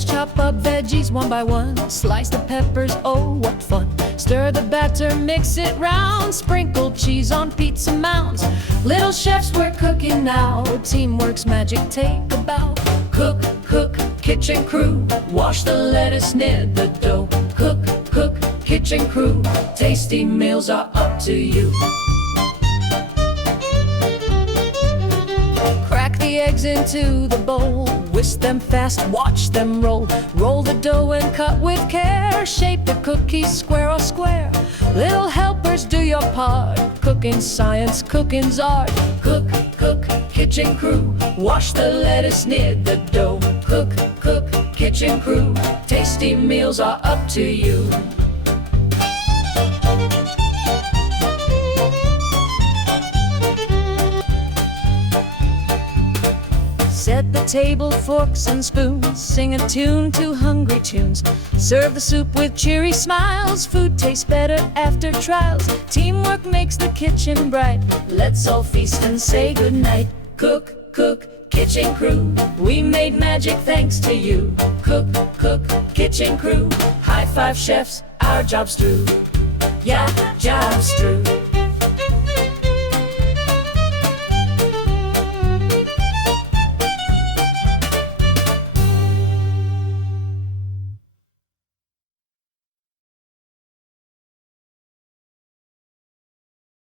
Let's chop up veggies one by one. Slice the peppers, oh what fun. Stir the batter, mix it round. Sprinkle cheese on pizza mounds. Little chefs, we're cooking now. Teamwork's magic, take a bow. Cook, cook, kitchen crew. Wash the lettuce, knead the dough. Cook, cook, kitchen crew. Tasty meals are up to you. Crack the eggs into the bowl. Whisk them fast, watch them roll. Roll the dough and cut with care. Shape the cookies square or square. Little helpers, do your part. Cooking science, cooking's art. Cook, cook, kitchen crew. Wash the lettuce, knead the dough. Cook, cook, kitchen crew. Tasty meals are up to you. Set the table, forks and spoons. Sing a tune to hungry tunes. Serve the soup with cheery smiles. Food tastes better after trials. Teamwork makes the kitchen bright. Let's all feast and say goodnight. Cook, cook, kitchen crew. We made magic thanks to you. Cook, cook, kitchen crew. High five chefs, our job's through. Yeah, job's through.